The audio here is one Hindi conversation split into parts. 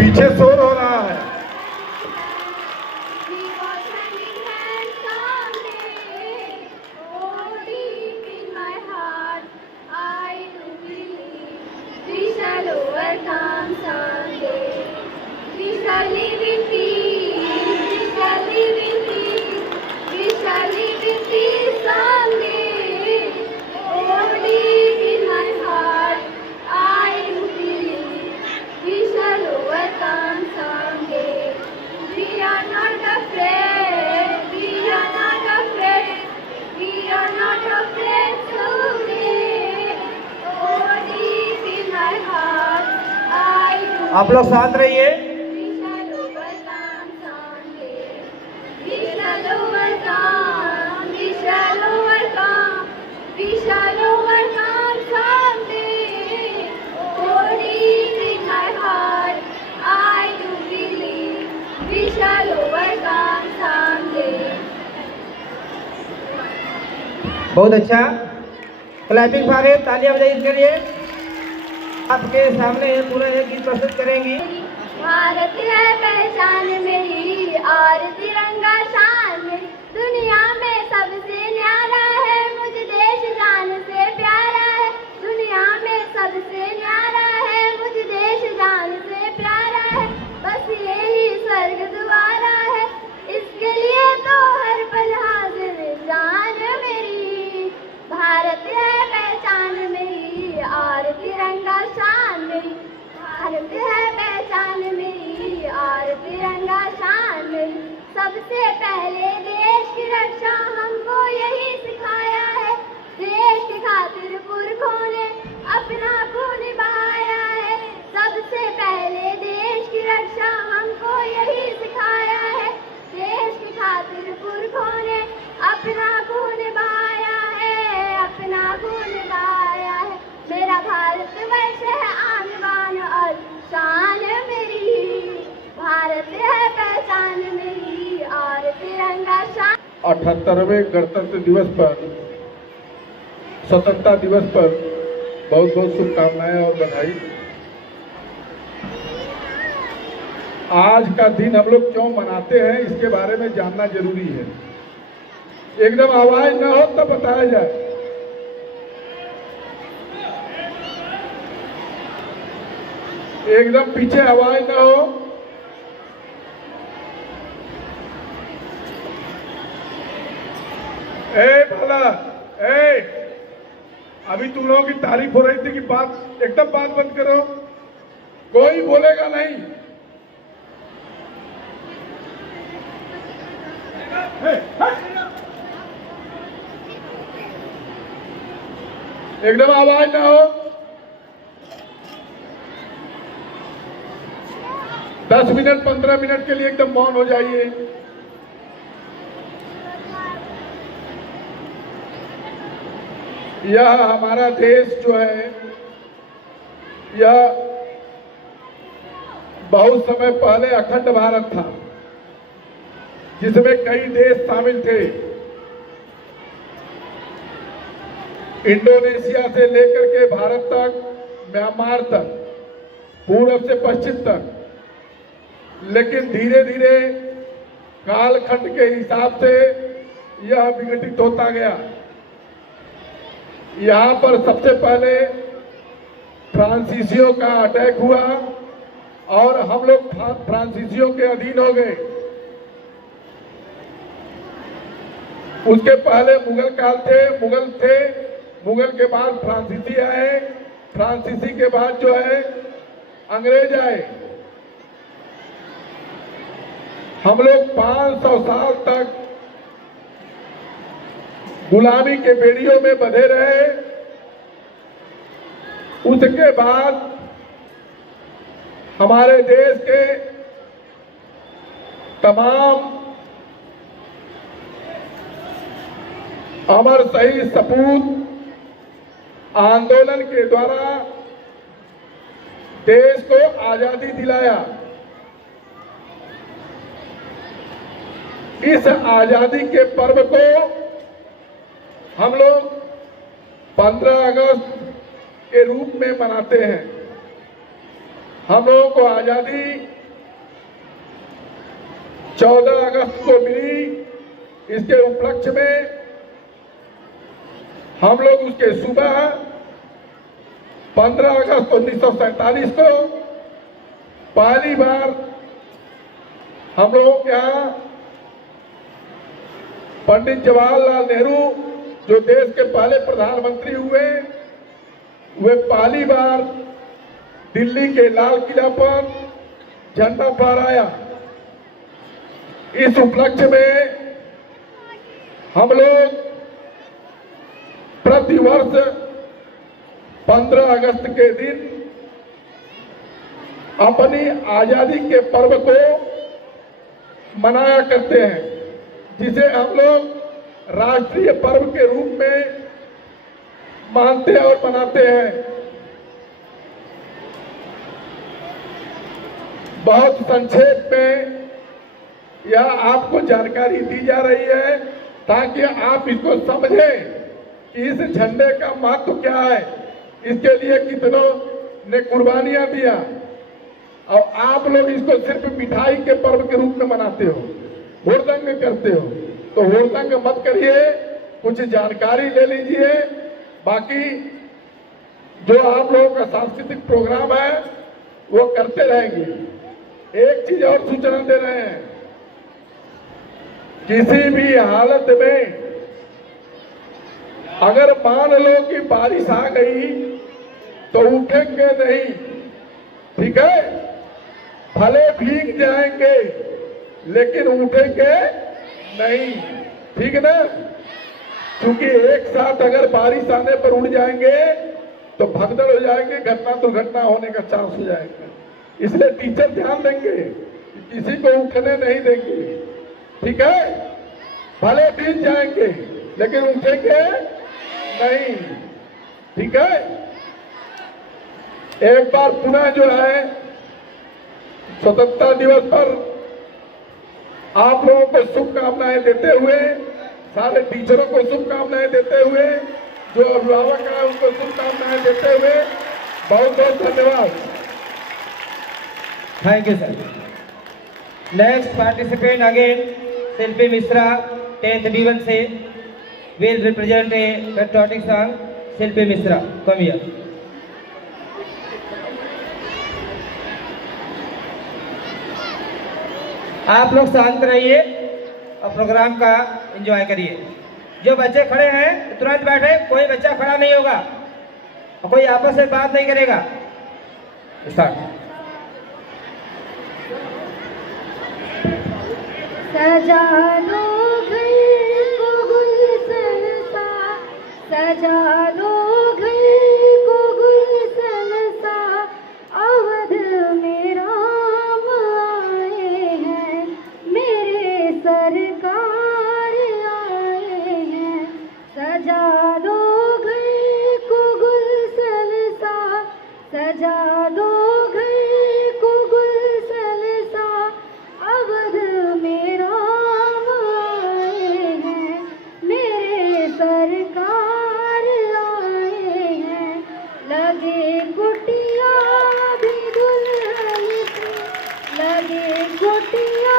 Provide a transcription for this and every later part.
पीछे शोर हो रहा है। आप लोग शांत रहिए। बहुत अच्छा, क्लैपिंग फारे, तालियां बजाइए इसके लिए। आपके सामने पूरा एक गीत प्रस्तुत करेंगी। भारत है पहचान मेरी और तिरंगा शान मेरी, दुनिया में सबसे न्यारा है, मुझे देश जान से प्यारा है। दुनिया में सबसे न्यारा है, मुझे देश जान से प्यारा है। बस यही स्वर्ग द्वारा है, इसके लिए तो हर पल हाजिर जान मेरी। भारत है पहचान मेरी और तिरंगा शान मेरी, भारत है पहचान मेरी और तिरंगा शान मेरी। सबसे पहले देश की रक्षा हमको यही सिखाया है, देश की खातिर पुरखों ने अपना खून बहाया है। सबसे पहले देश की रक्षा हमको यही सिखाया है, देश की खातिर पुरखों ने अपना खून बहाया है, अपना खून बहाया है। मेरा भारत वर्ष है आन बान और शान मेरी, भारत है पहचान मेरी और तिरंगा शान। 78वें गणतंत्र दिवस पर, स्वतंत्रता दिवस पर बहुत बहुत शुभकामनाएं और बधाई। आज का दिन हम लोग क्यों मनाते हैं इसके बारे में जानना जरूरी है। एकदम आवाज न हो तब बताया जाए। एकदम पीछे आवाज न हो। भला अभी तुम लोगों की तारीफ हो रही थी कि बात एकदम बात बंद करो, कोई बोलेगा नहीं। एकदम आवाज ना हो। 10 मिनट 15 मिनट के लिए एकदम मौन हो जाइए। यह हमारा देश जो है, यह बहुत समय पहले अखंड भारत था, जिसमें कई देश शामिल थे। इंडोनेशिया से लेकर के भारत तक, म्यांमार तक, पूर्व से पश्चिम तक। लेकिन धीरे धीरे कालखंड के हिसाब से यह विघटित होता गया। यहाँ पर सबसे पहले फ्रांसीसियों का अटैक हुआ और हम लोग फ्रांसीसियों के अधीन हो गए। उसके पहले मुगल काल थे, मुगल के बाद फ्रांसीसी आए, फ्रांसीसी के बाद जो है अंग्रेज आए। हम लोग 500 साल तक गुलामी के बेड़ियों में बंधे रहे। उसके बाद हमारे देश के तमाम अमर शहीद सपूत आंदोलन के द्वारा देश को आजादी दिलाया। इस आजादी के पर्व को हम लोग 15 अगस्त के रूप में मनाते हैं। हम लोगों को आजादी 14 अगस्त को मिली। इसके उपलक्ष्य में हम लोग उसके सुबह 15 अगस्त 1947 को पहली बार हम लोगों के यहाँ पंडित जवाहरलाल नेहरू जो देश के पहले प्रधानमंत्री हुए, वे पहली बार दिल्ली के लाल किला पर झंडा फहराया। इस उपलक्ष्य में हम लोग प्रतिवर्ष 15 अगस्त के दिन अपनी आजादी के पर्व को मनाया करते हैं, जिसे हम लोग राष्ट्रीय पर्व के रूप में मानते और मनाते हैं। बहुत संक्षेप में यह आपको जानकारी दी जा रही है ताकि आप इसको समझें कि इस झंडे का महत्व क्या है, इसके लिए कितनों ने कुर्बानियां दिया। और आप लोग इसको सिर्फ मिठाई के पर्व के रूप में मनाते हो, हुड़दंग करते हो, तो हुड़दंग मत करिए, कुछ जानकारी ले लीजिए। बाकी जो आप लोगों का सांस्कृतिक प्रोग्राम है वो करते रहेंगे। एक चीज और सूचना दे रहे हैं, किसी भी हालत में अगर मान लो कि बारिश आ गई तो उठेंगे नहीं, ठीक है? भले भीग जाएंगे लेकिन उठेंगे नहीं, ठीक ना? क्योंकि एक साथ अगर बारिश आने पर उड़ जाएंगे तो भगदड़ हो जाएंगे, घटना दुर्घटना होने का चांस हो जाएगा। इसलिए टीचर ध्यान देंगे कि किसी को उठने नहीं देंगे, ठीक है? भले भीग जाएंगे लेकिन उठेंगे नहीं, ठीक है? एक बार पुनः जो है स्वतंत्रता दिवस पर आप लोगों को शुभकामनाएं देते हुए, सारे टीचरों को शुभकामनाएं देते हुए, जो अभिभावक हैं उनको शुभकामनाएं देते हुए बहुत बहुत धन्यवाद। Thank you sir. Next participant again Shilpi Mishra 10th B1 से will represent a patriotic song. Shilpi Mishra, come here. आप लोग शांत रहिए और प्रोग्राम का एंजॉय करिए। जो बच्चे खड़े हैं तुरंत बैठे, कोई बच्चा खड़ा नहीं होगा और कोई आपस में बात नहीं करेगा। स्टार्ट। सजा लो घर को गुलशन सा, सजा लो घर को गुलशन सा, अवध में राम आए हैं, मेरे सरकार आए हैं। सजा लो घर को गुलशन सा, सजा लो घर को गुलशन सा, अवध में राम आए हैं, मेरे सरकार आए हैं। लगे कुटिया भी दुल्हन से, लगे कुटिया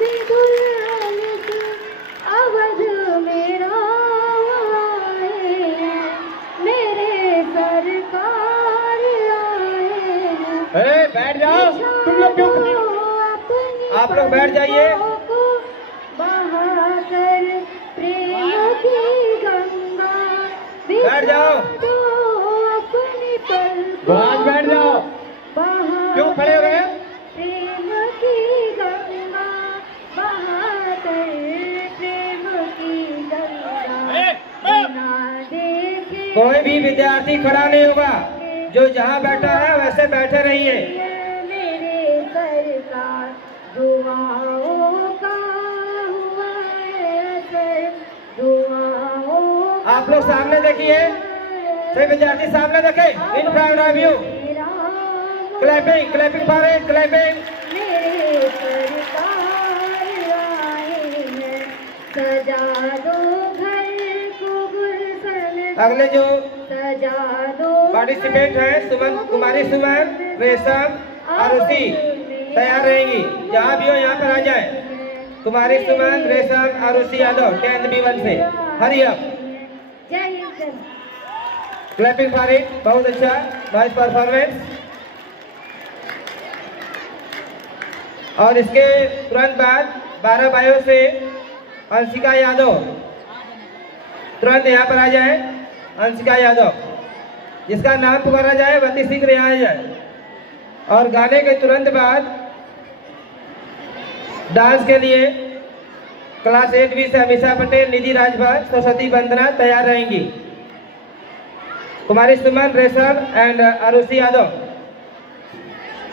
भी दुल्हन से, अवध में राम आए हैं, मेरे सरकार आए हैं। बैठ जाओ, तुम लोग क्यों खड़े हो? आप लोग बैठ जाइए। बहाकर प्रेम की गंगा, बैठ जाओ। अपनी पलकों आज बैठ जाओ। क्यों खड़े हो रहे? प्रेम की गंगा, बहाकर प्रेम की गंगा, बिना देखे कोई भी विद्यार्थी खड़ा नहीं होगा, जो जहाँ बैठा है वैसे बैठे रहिए। मेरे सरकार दुआओं का हुआ है असर, दुआओं का। आप लोग सामने देखिए, सभी विद्यार्थी सामने देखे। In front of you, clapping clapping for it, clapping. मेरे सरकार आए हैं, सजा दो घर को गुलशन, अगले जो सजा दो पार्टिसिपेंट है सुमन कुमारी, सुमन, रेशम, आरुषि तैयार रहेंगी। जहाँ भी हो यहाँ पर आ जाए। कुमारी सुमन, रेशम, आरुषि यादव 10th B1 से। Hurry up. जय हिंद। Clapping for it. बहुत अच्छा नाइस परफॉर्मेंस। और इसके तुरंत बाद 12 बायो से अंशिका यादव तुरंत यहाँ पर आ जाए। अंशिका यादव जिसका नाम पुकारा जाए अति शीघ्र यहाँ आ जाए। और गाने के तुरंत बाद डांस के लिए क्लास 8B से अमीषा पटेल, निधि राजभर, सरस्वती वंदना तैयार रहेंगी। कुमारी सुमन, रेशम एंड आरुषि यादव।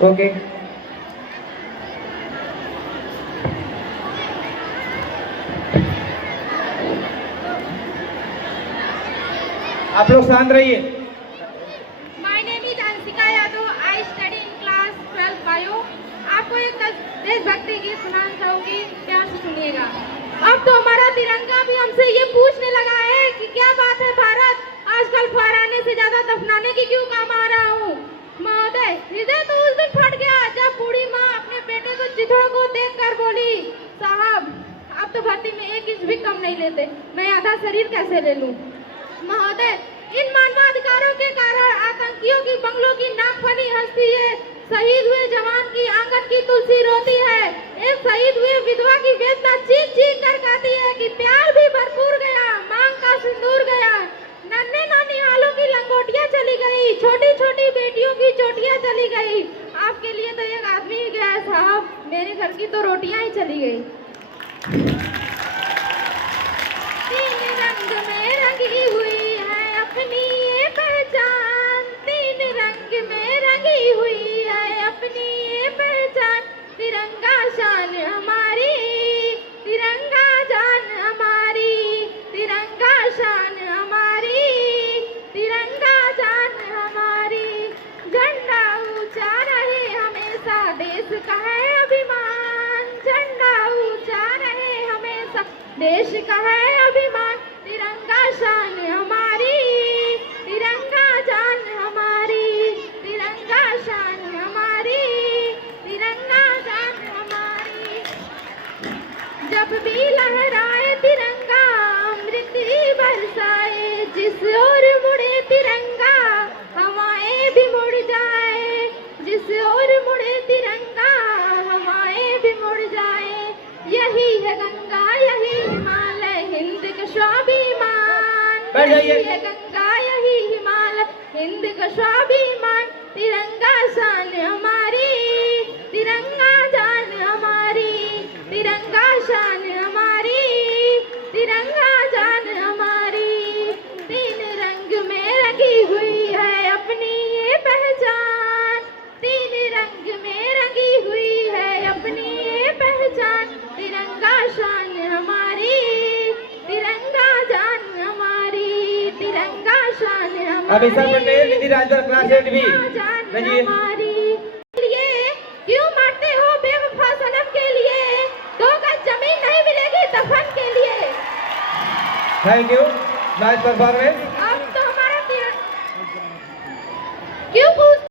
ओके आप लोग शांत रहिए। My name is Anshika Yadav. I study in class 12 bio। आपको एक देशभक्ति गीत सुनाना चाहूंगी, प्यार से सुनिएगा। अब तो हमारा तिरंगा भी हमसे ये पूछने लगा है कि क्या बात है भारत, आजकल फहराने से ज्यादा दफनाने की क्यों काम आ रहा हूँ। महोदय, हृदय तो उस दिन फट गया जब बूढ़ी माँ अपने बेटे को चिथड़ों को देखकर बोली, साहब अब तो भर्ती में 1 इंच भी कम नहीं लेते, मैं आधा शरीर कैसे ले लूं। महोदय, इन मानवाधिकारों के कारण आतंकियों की बंगलों की नाकफनी हंसती है, शहीद हुए जवान की आंगन की तुलसी रोती है, एक शहीद हुए विधवा की वेदना चीख चीख कर कहती है कि प्यार भी भरपूर गया, मांग का सिंदूर गया, नन्हे नानिहालों की लंगोटियां चली गई, छोटी छोटी बेटियों की चोटियां चली गई। आपके लिए तो एक आदमी ही गया है साहब, मेरे घर की तो रोटियां ही चली गई। तीन रंग में रंगी हुई है अपनी ये पहचान, तीन रंग में रंगी हुई है अपनी ये पहचान, तिरंगा शान हमारी, तिरंगा जान हमारी, तिरंगा शान हमारी, तिरंगा जान हमारी। झंडा ऊंचा रहे हमेशा देश का है अभिमान, झंडा ऊंचा रहे हमेशा देश का है अभिमान, तिरंगा शान हमारी, तिरंगा जान हमारी, तिरंगा शान हमारी, तिरंगा जान हमारी। जब भी लहराए तिरंगा अमृत बरसाए, जिस ओर मुड़े तिरंगा हवाएं भी मुड़ जाए, जिस ओर मुड़े तिरंगा हवाएं भी मुड़ जाए। यही है गंगा यही हिमालय हिंद का स्वाभिमान, यही है गंगा यही हिमालय हिंद का स्वाभिमान, तिरंगा शान हमारी, तिरंगा जान हमारी, तिरंगा शान हमारी, तिरंगा जान हमारी। तीन रंग में रंगी हुई है अपनी ये पहचान, तीन रंग में रंगी हुई है अपनी ये पहचान, तिरंगा शान हमारी, तिरंगा जान हमारी, तिरंगा शान हमारी। अमीषा पटेल, निधि राजभर, क्लास 8B। क्यों मरते हो बेवफा सनम के लिए, 2 गज जमीन नहीं मिलेगी दफन के लिए। Thank you, nice performance.